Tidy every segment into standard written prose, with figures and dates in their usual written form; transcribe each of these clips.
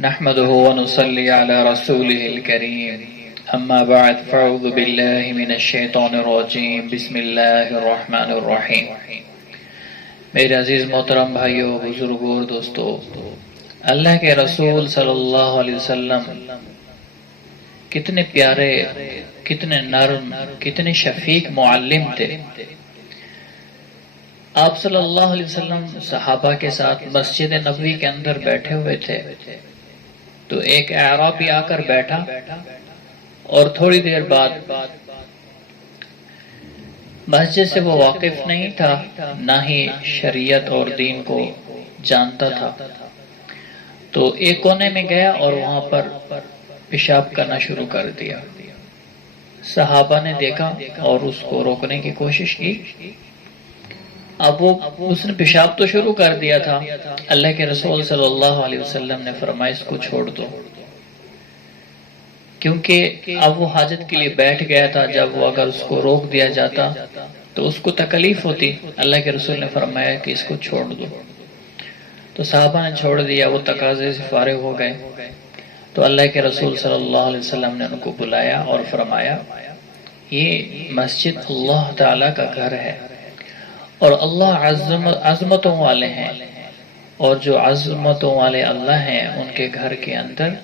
نحمده ونصلي على رسوله الكريم اما بعد فاعوذ بالله من الشیطان الرجیم بسم اللہ الرحمن الرحیم۔ میرے عزیز محترم بھائیوں، بزرگوں اور دوستو، اللہ کے رسول صلی اللہ علیہ وسلم کتنے پیارے، کتنے نرم، کتنے شفیق معلم تھے۔ آپ صلی اللہ علیہ وسلم صحابہ کے ساتھ مسجد نبوی کے اندر بیٹھے ہوئے تھے تو ایک اعرابی آ کر بیٹھا اور تھوڑی دیر بعد مسجد سے وہ واقف نہیں تھا، نہ ہی شریعت اور دین کو جانتا تھا، تو ایک کونے میں گیا اور وہاں پر پیشاب کرنا شروع کر دیا۔ صحابہ نے دیکھا اور اس کو روکنے کی کوشش کی۔ اب اس نے پیشاب تو شروع کر دیا تھا، اللہ کے رسول صلی اللہ علیہ وسلم نے فرمایا اس کو چھوڑ دو، کیونکہ اب وہ حاجت کے لیے بیٹھ گیا تھا۔ جب وہ اگر اس کو روک دیا جاتا تو اس کو تکلیف ہوتی۔ اللہ کے رسول نے فرمایا کہ اس کو چھوڑ دو، تو صحابہ نے چھوڑ دیا، وہ تقاضے سے فارغ ہو گئے۔ تو اللہ کے رسول صلی اللہ علیہ وسلم نے ان کو بلایا اور فرمایا یہ مسجد اللہ تعالیٰ کا گھر ہے اور اللہ عظمتوں والے ہیں، اور جو عظمتوں والے اللہ ہیں ان کے گھر کے اندر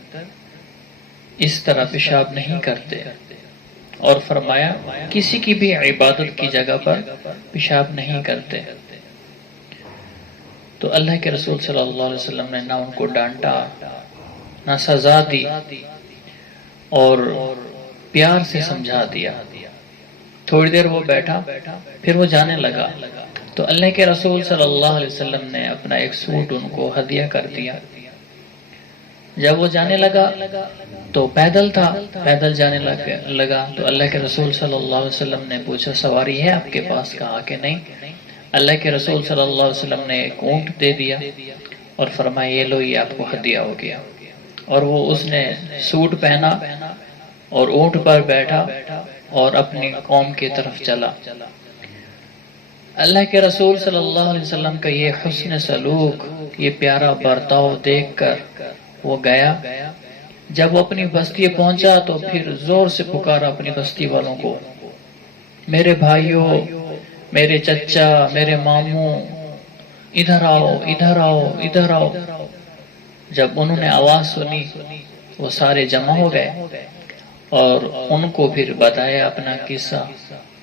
اس طرح پیشاب نہیں کرتے، اور فرمایا کسی کی بھی عبادت کی جگہ پر پیشاب نہیں کرتے۔ تو اللہ کے رسول صلی اللہ علیہ وسلم نے نہ ان کو ڈانٹا، نہ سزا دی، اور پیار سے سمجھا دیا۔ تھوڑی دیر وہ بیٹھا، پھر وہ جانے لگا تو اللہ کے رسول صلی اللہ علیہ وسلم نے اپنا ایک سوٹ ان کو ہدیہ کر دیا۔ جب وہ جانے لگا تو پیدل تھا، پیدل جانے لگا تو اللہ کے رسول صلی اللہ علیہ وسلم نے پوچھا سواری ہے آپ کے پاس؟ کہا کہ نہیں۔ اللہ کے رسول صلی اللہ علیہ وسلم نے ایک اونٹ دے دیا اور فرمایا یہ لو، یہ آپ کو ہدیہ ہو گیا۔ اور وہ اس نے سوٹ پہنا اور اونٹ پر بیٹھا اور اپنی قوم کی طرف چلا۔ اللہ کے رسول صلی اللہ علیہ وسلم کا یہ حسن سلوک، یہ پیارا برتاؤ دیکھ کر وہ گیا۔ جب وہ اپنی بستی پہنچا تو پھر زور سے پکارا اپنی بستی والوں کو، میرے بھائیوں، میرے چچا، میرے ماموں، ادھر آؤ، ادھر آؤ، ادھر آؤ۔ جب انہوں نے آواز سنی وہ سارے جمع ہو گئے اور ان کو پھر بتایا اپنا قصہ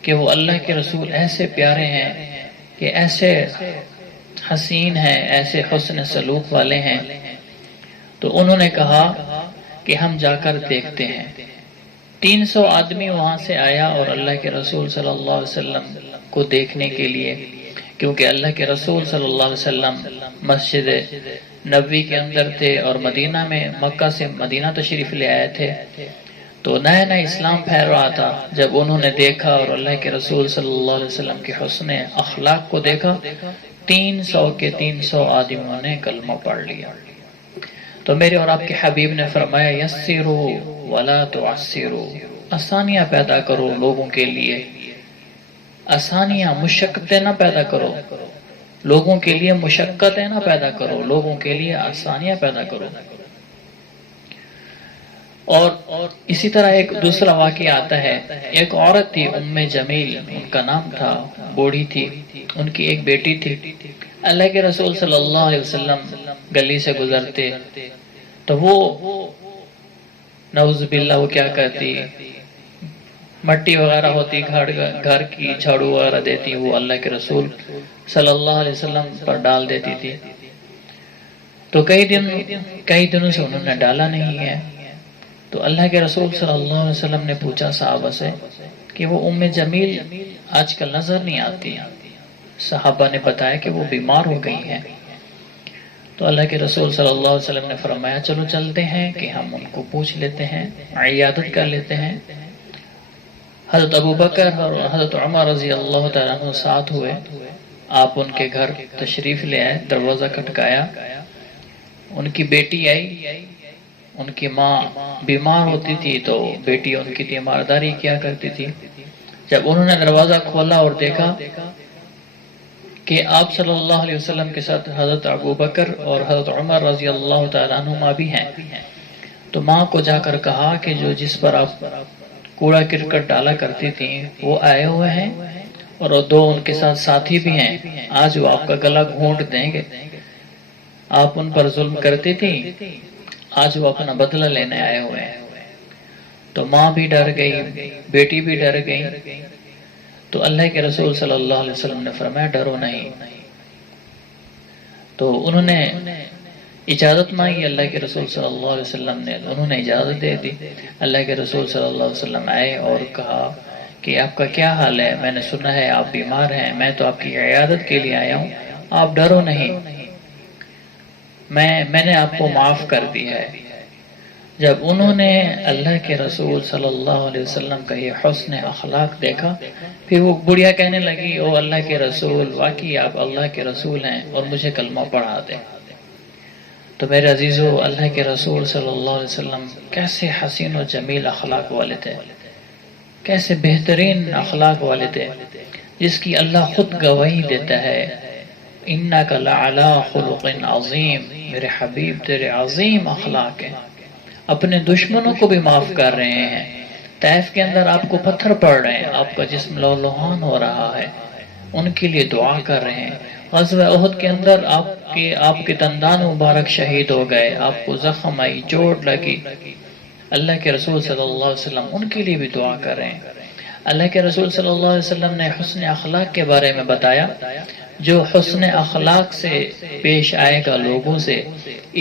کہ وہ اللہ کے رسول ایسے پیارے ہیں، کہ ایسے حسین ہیں، ایسے حسن سلوک والے ہیں۔ تو انہوں نے کہا کہ ہم جا کر دیکھتے ہیں۔ 300 آدمی وہاں سے آیا اور اللہ کے رسول صلی اللہ علیہ وسلم کو دیکھنے کے لیے، کیونکہ اللہ کے رسول صلی اللہ علیہ وسلم مسجد نبوی کے اندر تھے اور مدینہ میں، مکہ سے مدینہ تشریف لے آئے تھے، تو نیا نیا اسلام پھیل رہا تھا۔ جب انہوں نے دیکھا اور اللہ کے رسول صلی اللہ علیہ وسلم کے حسن اخلاق کو دیکھا، 300 کے 300 آدمیوں نے کلمہ پڑھ لیا۔ تو میرے اور آپ کے حبیب نے فرمایا یسرو ولا تعسرو، آسانیاں پیدا کرو لوگوں کے لیے، آسانیاں، مشقتیں نہ پیدا کرو لوگوں کے لیے، مشقتیں نہ پیدا کرو لوگوں کے لیے، آسانیاں پیدا کرو۔ اور اسی طرح ایک دوسرا واقعہ آتا ہے، ایک عورت تھی ام جمیل ان کا نام تھا، بوڑھی تھی، ان کی ایک بیٹی تھی۔ اللہ کے رسول صلی اللہ علیہ وسلم گلی سے گزرتے تو وہ نعوذ باللہ وہ کیا کرتی، مٹی وغیرہ ہوتی گھر کی، جھاڑو وغیرہ دیتی، وہ اللہ کے رسول صلی اللہ علیہ وسلم پر ڈال دیتی تھی۔ تو کئی دنوں سے انہوں نے ڈالا نہیں ہے، تو اللہ کے رسول صلی اللہ علیہ وسلم نے پوچھا صحابہ سے کہ وہ ام جمیل آج کل نظر نہیں آتی۔ صحابہ نے بتایا کہ وہ بیمار ہو گئی ہیں۔ تو اللہ کے رسول صلی اللہ علیہ وسلم نے فرمایا چلو چلتے ہیں کہ ہم ان کو پوچھ لیتے ہیں، عیادت کر لیتے ہیں۔ حضرت ابوبکر اور حضرت عمر رضی اللہ تعالیٰ عنہ ساتھ ہوئے، آپ ان کے گھر تشریف لے آئے، دروازہ کھٹکایا، ان کی بیٹی آئی۔ ان کی ماں بیمار ہوتی تھی تو بیٹی ان کی تیمارداری کیا کرتی تھی۔ جب انہوں نے دروازہ کھولا اور دیکھا کہ آپ صلی اللہ علیہ وسلم کے ساتھ حضرت ابو بکر اور حضرت عمر رضی اللہ تعالیٰ عنہما بھی ہیں. تو ماں کو جا کر کہا کہ جو جس پر آپ کوڑا کرکٹ ڈالا کرتی تھیں وہ آئے ہوئے ہیں اور دو ان کے ساتھ ساتھی بھی ہیں، آج وہ آپ کا گلا گھونٹ دیں گے. آپ ان پر ظلم کرتی تھی، آج وہ اپنا بدلہ لینے آئے ہوئے ہیں. تو ماں بھی ڈر گئی، بیٹی بھی ڈر گئی. تو اللہ کے رسول صلی اللہ علیہ وسلم نے فرمایا ڈرو نہیں. تو انہوں نے اجازت مانگی اللہ کے رسول صلی اللہ علیہ وسلم نے، انہوں نے اجازت دے دی. اللہ کے رسول صلی اللہ علیہ وسلم آئے اور کہا کہ آپ کا کیا حال ہے؟ میں نے سنا ہے آپ بیمار ہیں، میں تو آپ کی عیادت کے لیے آیا ہوں، آپ ڈرو نہیں، میں نے آپ کو معاف کر دی ہے. جب انہوں نے اللہ کے رسول صلی اللہ علیہ وسلم کا یہ حسن اخلاق دیکھا، پھر وہ بڑھیا کہنے لگی او اللہ کے رسول، واقعی آپ اللہ کے رسول ہیں اور مجھے کلمہ پڑھا دیں. تو میرے عزیزو، اللہ کے رسول صلی اللہ علیہ وسلم کیسے حسین و جمیل اخلاق والے تھے، کیسے بہترین اخلاق والے تھے، جس کی اللہ خود گواہی دیتا ہے اِنَّكَ لَعَلَىٰ خُلُقٍ عَظِيمٍ، میرے حبیب تیرے عظیم اخلاق ہیں. اپنے دشمنوں کو بھی معاف کر رہے ہیں. طائف کے اندر آپ کو پتھر پڑ رہے ہیں، آپ کا جسم لہولہان ہو رہا ہے، ان کے لیے دعا کر رہے ہیں. غزوہ احد کے اندر آپ کے دندان مبارک شہید ہو گئے، آپ کو زخم آئی، چوٹ لگی، اللہ کے رسول صلی اللہ علیہ وسلم ان کے لیے بھی دعا کر رہے ہیں. اللہ کے رسول صلی اللہ علیہ وسلم نے حسن اخلاق کے بارے میں بتایا. جو حسن اخلاق سے پیش آئے گا لوگوں سے،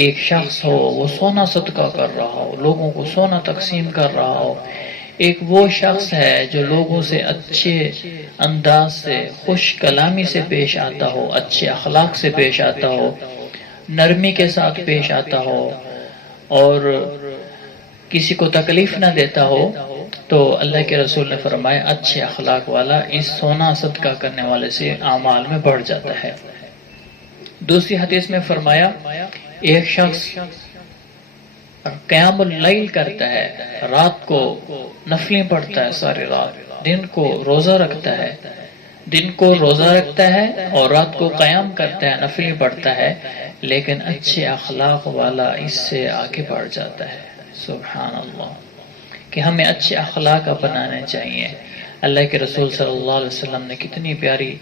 ایک شخص ہو وہ سونا صدقہ کر رہا ہو، لوگوں کو سونا تقسیم کر رہا ہو. ایک وہ شخص ہے جو لوگوں سے اچھے انداز سے، خوش کلامی سے پیش آتا ہو، اچھے اخلاق سے پیش آتا ہو، نرمی کے ساتھ پیش آتا ہو اور کسی کو تکلیف نہ دیتا ہو. تو اللہ کے رسول نے فرمایا اچھے اخلاق والا اس سونا صدقہ کرنے والے سے اعمال میں بڑھ جاتا ہے. دوسری حدیث میں فرمایا ایک شخص قیام اللیل کرتا ہے، رات کو نفلیں پڑھتا ہے ساری رات، دن کو روزہ رکھتا ہے، دن کو روزہ رکھتا ہے اور رات کو قیام کرتا ہے، نفلیں پڑھتا ہے، لیکن اچھے اخلاق والا اس سے آگے بڑھ جاتا ہے. سبحان اللہ، کہ ہمیں اچھے اخلاق اپنانے چاہیے. اللہ کے رسول صلی اللہ علیہ وسلم نے کتنی پیاری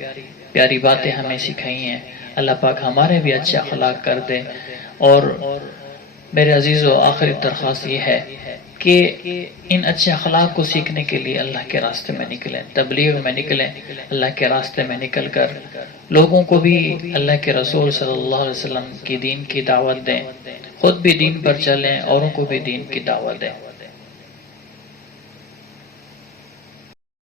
پیاری باتیں ہمیں سکھائی ہیں. اللہ پاک ہمارے بھی اچھے اخلاق کر دے. اور میرے عزیزو، آخری درخواست یہ ہے کہ ان اچھے اخلاق کو سیکھنے کے لیے اللہ کے راستے میں نکلیں، تبلیغ میں نکلیں. اللہ کے راستے میں نکل کر لوگوں کو بھی اللہ کے رسول صلی اللہ علیہ وسلم کی دین کی دعوت دیں، خود بھی دین پر چلیں، اوروں کو بھی دین کی دعوت دیں.